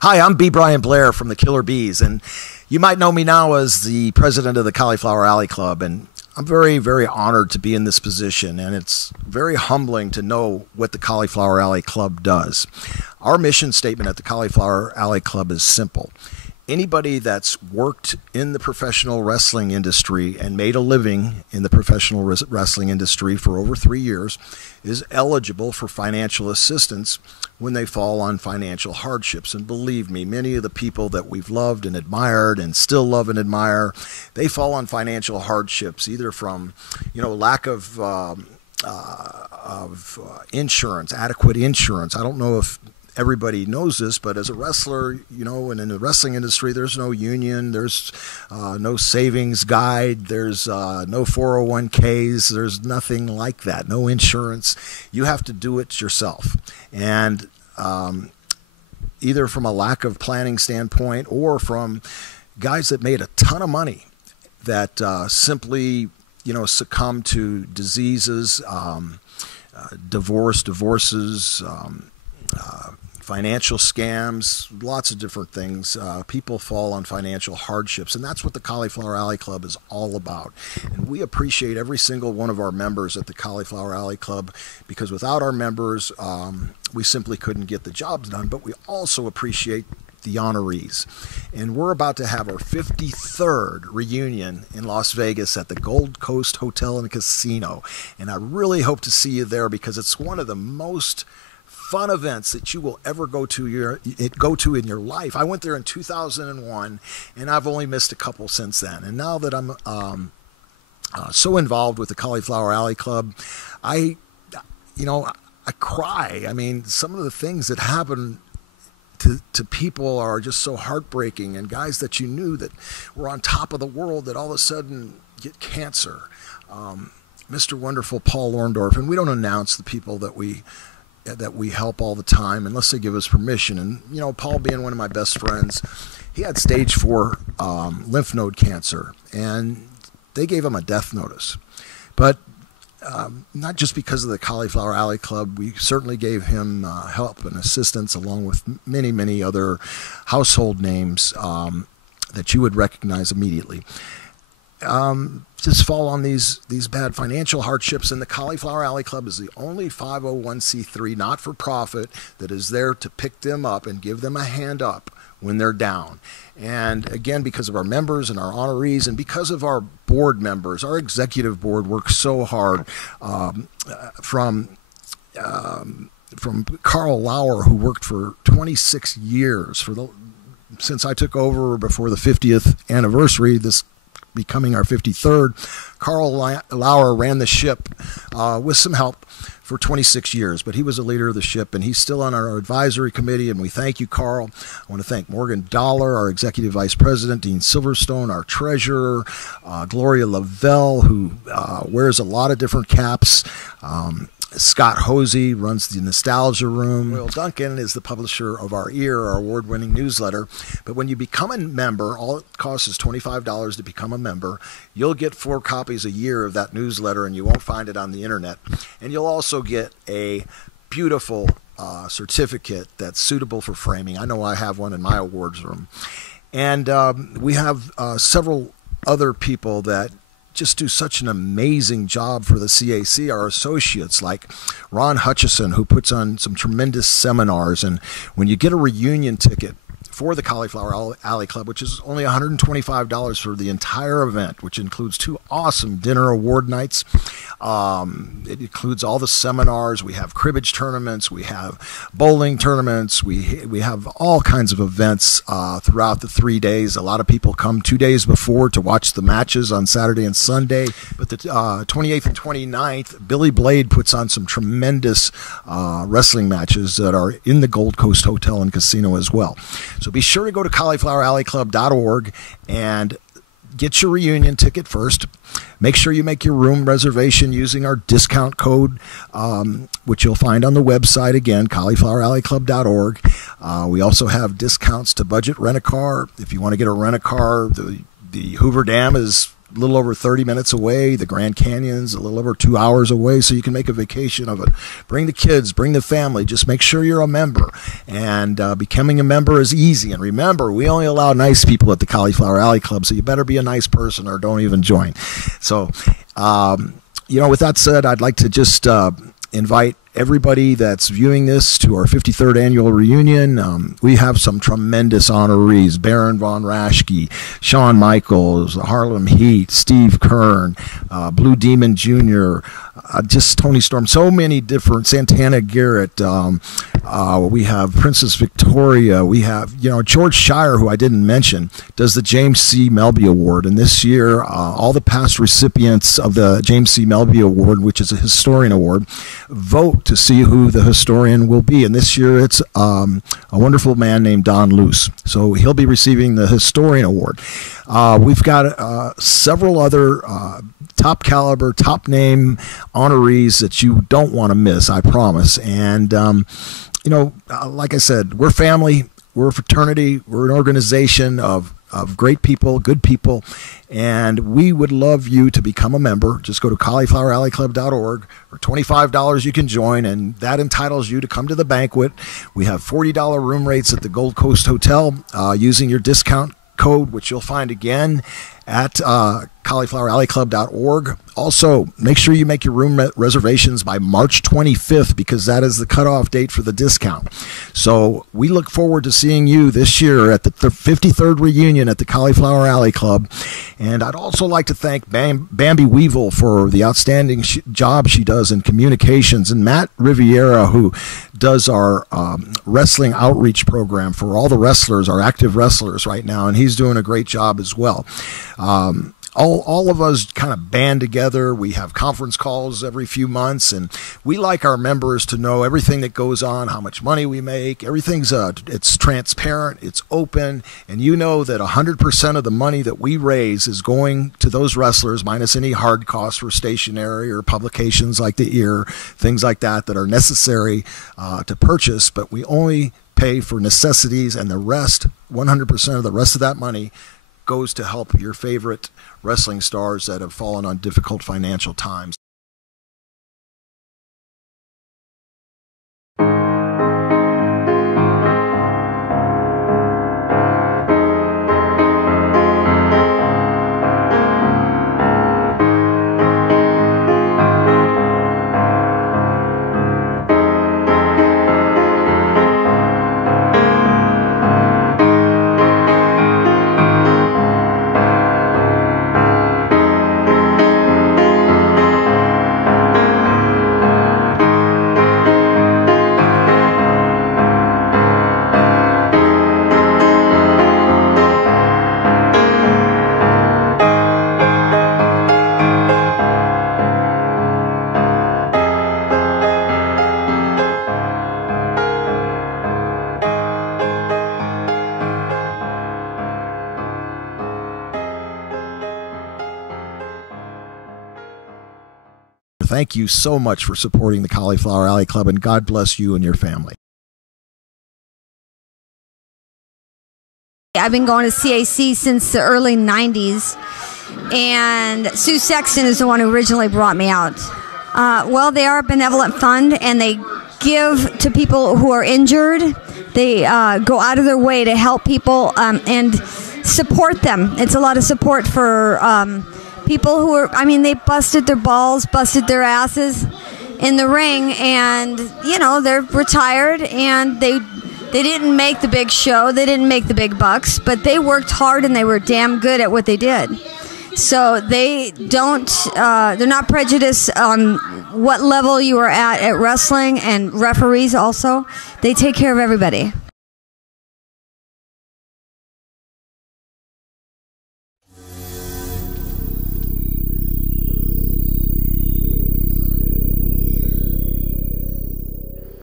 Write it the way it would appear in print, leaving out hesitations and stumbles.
Hi, I'm B. Brian Blair from the Killer Bees, and you might know me now as the president of the Cauliflower Alley Club, and I'm very, very honored to be in this position, and it's very humbling to know what the Cauliflower Alley Club does. Our mission statement at the Cauliflower Alley Club is simple. Anybody that's worked in the professional wrestling industry and made a living in the professional wrestling industry for over 3 years is eligible for financial assistance when they fall on financial hardships. And believe me, many of the people that we've loved and admired and still love and admire, they fall on financial hardships, either from, lack of insurance, adequate insurance. I don't know if everybody knows this, but as a wrestler, and in the wrestling industry, there's no union, there's no savings guide, there's no 401ks, there's nothing like that, no insurance. You have to do it yourself. And either from a lack of planning standpoint or from guys that made a ton of money that simply, succumb to diseases, divorces, financial scams, lots of different things. People fall on financial hardships, and that's what the Cauliflower Alley Club is all about. And we appreciate every single one of our members at the Cauliflower Alley Club, because without our members, we simply couldn't get the jobs done. But we also appreciate the honorees. And we're about to have our 53rd reunion in Las Vegas at the Gold Coast Hotel and Casino. And I really hope to see you there, because it's one of the most fun events that you will ever go to in your life. I went there in 2001, and I've only missed a couple since then. And now that I'm so involved with the Cauliflower Alley Club, I cry. I mean, some of the things that happen to people are just so heartbreaking, and guys that you knew that were on top of the world that all of a sudden get cancer. Mr. Wonderful Paul Orndorff, and we don't announce the people that we help all the time unless they give us permission. And Paul, being one of my best friends, he had stage 4 lymph node cancer, and they gave him a death notice. But not just because of the Cauliflower Alley Club, we certainly gave him help and assistance, along with many, many other household names that you would recognize immediately. Just fall on these bad financial hardships, and the Cauliflower Alley Club is the only 501c3 not-for-profit that is there to pick them up and give them a hand up when they're down. And again, because of our members and our honorees, and because of our board members, our executive board works so hard, from Carl Lauer, who worked for 26 years since I took over before the 50th anniversary, this becoming our 53rd. Carl Lauer ran the ship with some help for 26 years, but he was a leader of the ship, and he's still on our advisory committee, and we thank you, Carl. I want to thank Morgan Dollar, our executive vice president, Dean Silverstone, our treasurer, Gloria Lavelle, who wears a lot of different caps, Scott Hosey runs the Nostalgia Room. Will Duncan is the publisher of our our award-winning newsletter. But when you become a member, all it costs is $25 to become a member. You'll get 4 copies a year of that newsletter, and you won't find it on the internet. And you'll also get a beautiful certificate that's suitable for framing. I know I have one in my awards room. And we have several other people that just do such an amazing job for the CAC, our associates, like Ron Hutchison, who puts on some tremendous seminars. And when you get a reunion ticket for the Cauliflower Alley Club, which is only $125 for the entire event, which includes 2 awesome dinner award nights. It includes all the seminars. We have cribbage tournaments. We have bowling tournaments. We have all kinds of events throughout the 3 days. A lot of people come 2 days before to watch the matches on Saturday and Sunday. But the 28th and 29th, Billy Blade puts on some tremendous wrestling matches that are in the Gold Coast Hotel and Casino as well. So be sure to go to caulifloweralleyclub.org and get your reunion ticket first. Make sure you make your room reservation using our discount code, which you'll find on the website, again, caulifloweralleyclub.org. We also have discounts to budget rent-a-car. If you want to get a rent-a-car, the Hoover Dam is a little over 30 minutes away. The Grand Canyon's a little over 2 hours away, so you can make a vacation of it. Bring the kids, bring the family. Just make sure you're a member. And becoming a member is easy. And remember, we only allow nice people at the Cauliflower Alley Club, so you better be a nice person or don't even join. So, with that said, I'd like to just invite everybody that's viewing this to our 53rd annual reunion. We have some tremendous honorees: Baron von Raschke, Shawn Michaels, Harlem Heat, Steve Keirn, Blue Demon Jr., just Tony Storm, so many different, Santana Garrett. We have Princess Victoria. We have, George Shire, who I didn't mention, does the James C. Melby Award. And this year, all the past recipients of the James C. Melby Award, which is a historian award, vote to see who the historian will be. And this year, it's a wonderful man named Don Luce. So he'll be receiving the historian award. We've got several other top caliber, top name honorees that you don't want to miss, I promise. And, like I said, we're family, we're a fraternity, we're an organization of great people, good people, and we would love you to become a member. Just go to caulifloweralleyclub.org. For $25 you can join, and that entitles you to come to the banquet. We have $40 room rates at the Gold Coast Hotel using your discount code, which you'll find again at caulifloweralleyclub.org. Also, make sure you make your room reservations by March 25th, because that is the cutoff date for the discount. So we look forward to seeing you this year at the 53rd reunion at the Cauliflower Alley Club. And I'd also like to thank Bambi Weevil for the outstanding job she does in communications, and Matt Riviera, who does our wrestling outreach program for all the wrestlers, our active wrestlers right now, and he's doing a great job as well. All of us kind of band together. We have conference calls every few months, and we like our members to know everything that goes on, how much money we make. Everything's it's transparent, it's open, and you know that 100% of the money that we raise is going to those wrestlers, minus any hard costs for stationery or publications like the ear, things like that are necessary to purchase, but we only pay for necessities, and the rest, 100% of the rest of that money goes to help your favorite wrestling stars that have fallen on difficult financial times. Thank you so much for supporting the Cauliflower Alley Club, and God bless you and your family. I've been going to CAC since the early 90s, and Sue Sexton is the one who originally brought me out. Well, they are a benevolent fund, and they give to people who are injured. They go out of their way to help people and support them. It's a lot of support for people who are, they busted their balls, busted their asses in the ring, and, they're retired, and they didn't make the big show, they didn't make the big bucks, but they worked hard and they were damn good at what they did. So they don't, they're not prejudiced on what level you are at wrestling, and referees also. They take care of everybody.